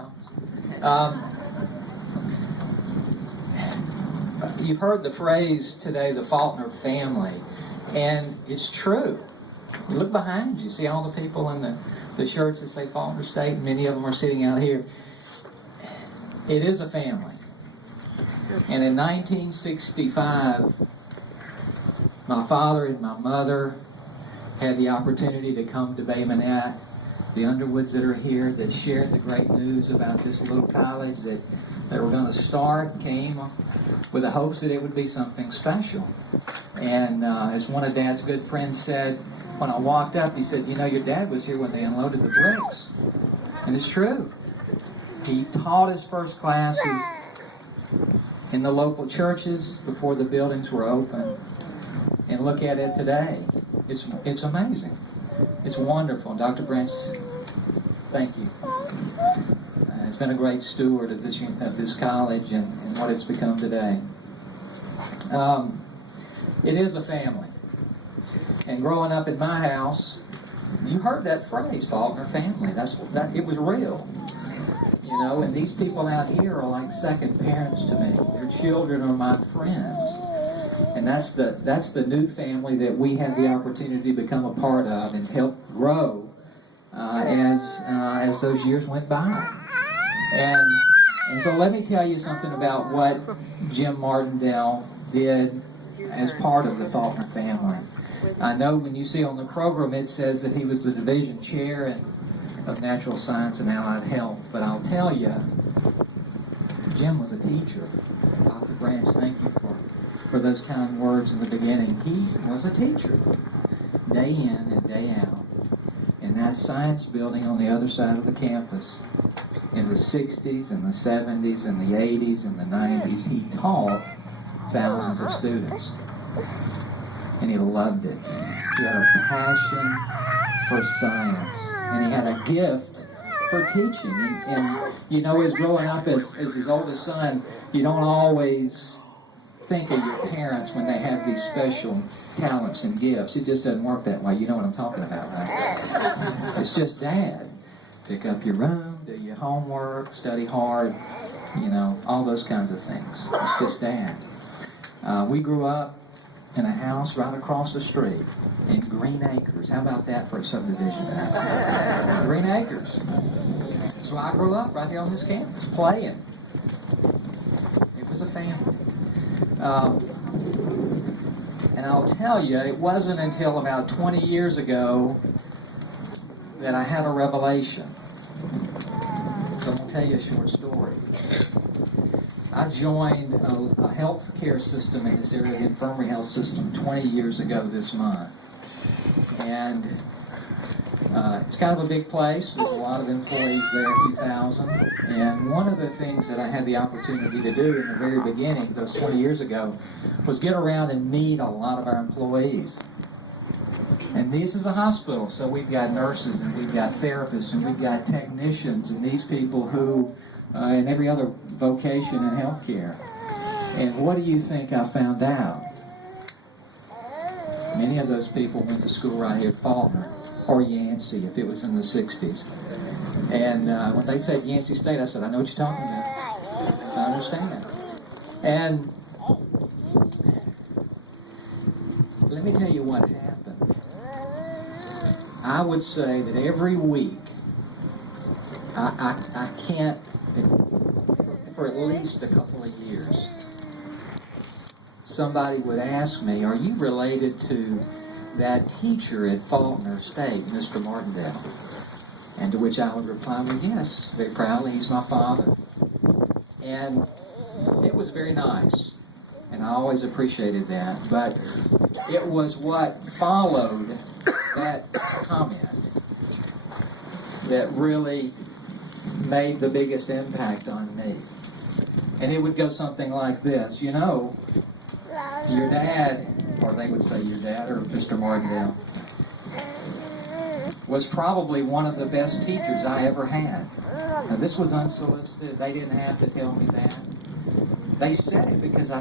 Um, you've heard the phrase today, the Faulkner family, and it's true. You look behind you, see all the people in the shirts that say Faulkner State, and many of them are sitting out here. It is a family. And in 1965, my father and my mother had the opportunity to come to Bay Minette. The Underwoods that are here that shared the great news about this little college that they were going to start came with the hopes that it would be something special. And as one of Dad's good friends said, when I walked up, he said, "You know, your dad was here when they unloaded the bricks." And it's true. He taught his first classes in the local churches before the buildings were open. And look at it today. It's amazing. It's wonderful. Dr. Branch, thank you. It's been a great steward of this college and what it's become today. It is a family. And growing up in my house, you heard that phrase, Faulkner family. It was real. You know, and these people out here are like second parents to me. Their children are my friends. And that's the new family that we had the opportunity to become a part of and help grow as those years went by. And so let me tell you something about what Jim Martindale did as part of the Faulkner family. I know when you see on the program it says that he was the division chair of Natural Science and Allied Health, but I'll tell you, Jim was a teacher. Dr. Branch, thank you for those kind words in the beginning. He was a teacher, day in and day out, in that science building on the other side of the campus. In the 60s and the 70s and the 80s and the 90s, he taught thousands of students. And he loved it. He had a passion for science. And he had a gift for teaching. And you know, as growing up as his oldest son, you don't always think of your parents when they have these special talents and gifts. It just doesn't work that way. You know what I'm talking about, right? It's just Dad. Pick up your room, do your homework, study hard, you know, all those kinds of things. It's just Dad. We grew up in a house right across the street in Green Acres. How about that for a subdivision? Green Acres. So I grew up right here on this campus, playing. It was a family. And I'll tell you, it wasn't until about 20 years ago that I had a revelation. So I'm going to tell you a short story. I joined a health care system in this area, the infirmary health system, 20 years ago this month. And it's kind of a big place. There's a lot of employees there, 2,000. And one of the things that I had the opportunity to do in the very beginning, those 20 years ago, was get around and meet a lot of our employees. And this is a hospital, so we've got nurses and we've got therapists and we've got technicians and these people who, and every other vocation in healthcare. And what do you think I found out? Many of those people went to school right here at Faulkner, or Yancey if it was in the 60s. And when they said Yancey State, I said, I know what you're talking about. I understand. And let me tell you what happened. I would say that every week, I can't, for at least a couple of years, somebody would ask me, are you related to that teacher at Faulkner State, Mr. Martindale? And to which I would reply, well, yes, very proudly, he's my father. And it was very nice, and I always appreciated that, but it was what followed that comment that really made the biggest impact on me. And it would go something like this. You know, your dad, or they would say your dad, or Mr. Martindale, was probably one of the best teachers I ever had. Now, this was unsolicited. They didn't have to tell me that. They said it because they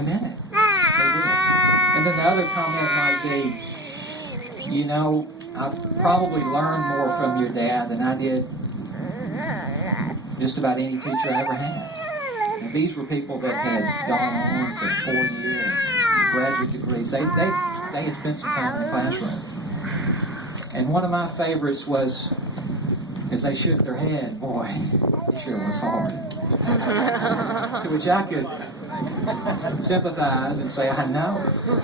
meant it. They did. And then the other comment might be, you know, I probably learned more from your dad than I did just about any teacher I ever had. And these were people that had gone on to 4-year graduate degrees. They had spent some time in the classroom. And one of my favorites was, as they shook their head, boy, it sure was hard. To which I could sympathize and say, I know.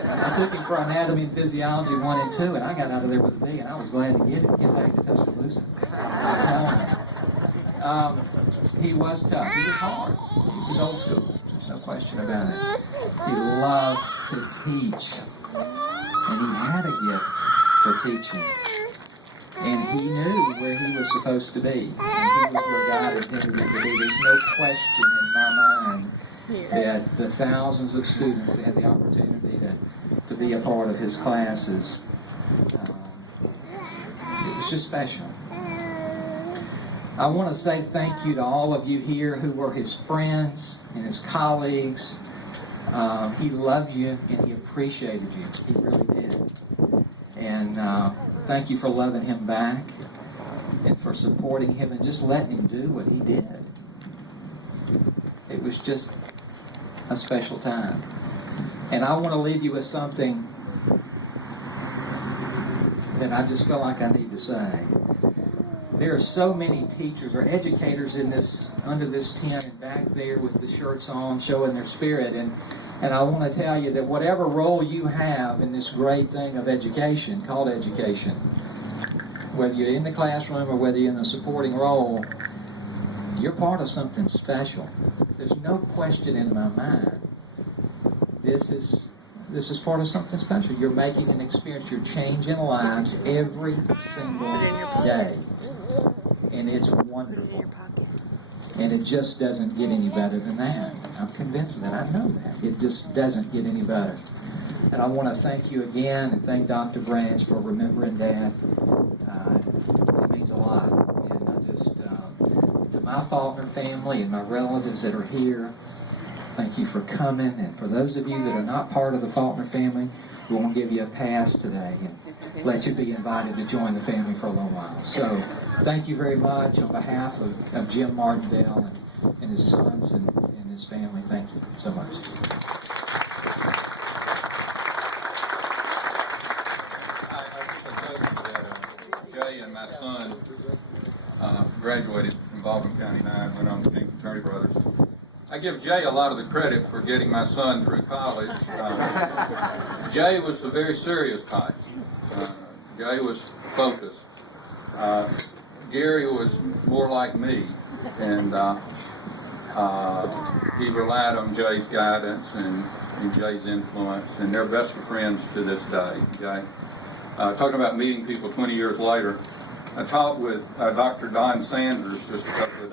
I took him for anatomy and physiology 1 and 2, and I got out of there with a B, and I was glad to get back to Tuscaloosa. I'm telling you. He was tough. He was hard. He was old school. There's no question about it. He loved to teach, and he had a gift for teaching. And he knew where he was supposed to be, and he was where God intended him to be. There's no question in my mind that the thousands of students that had the opportunity to be a part of his classes, it was just special. I want to say thank you to all of you here who were his friends and his colleagues. He loved you and he appreciated you. He really did. And thank you for loving him back and for supporting him and just letting him do what he did. It was just a special time. And I want to leave you with something that I just feel like I need to say. There are so many teachers or educators in this, under this tent and back there with the shirts on, showing their spirit. And I want to tell you that whatever role you have in this great thing of education, called education, whether you're in the classroom or whether you're in a supporting role, you're part of something special. There's no question in my mind. This is part of something special. You're making an experience. You're changing lives every single day. And it's wonderful. And it just doesn't get any better than that. I'm convinced of that. I know that. It just doesn't get any better. And I want to thank you again and thank Dr. Branch for remembering Dad. It means a lot. And I just, to my Faulkner family and my relatives that are here, thank you for coming. And for those of you that are not part of the Faulkner family, we want to give you a pass today and let you be invited to join the family for a little while. So thank you very much on behalf of Jim Martindale and his sons and his family. Thank you so much. I think I told you that Jay and my son graduated from Baldwin County 9, went on to become fraternity brothers. I give Jay a lot of the credit for getting my son through college. Jay was a very serious type. Jay was focused. Gary was more like me, and he relied on Jay's guidance and Jay's influence, and they're best of friends to this day. Jay, talking about meeting people 20 years later, I taught with Dr. Don Sanders just a couple of days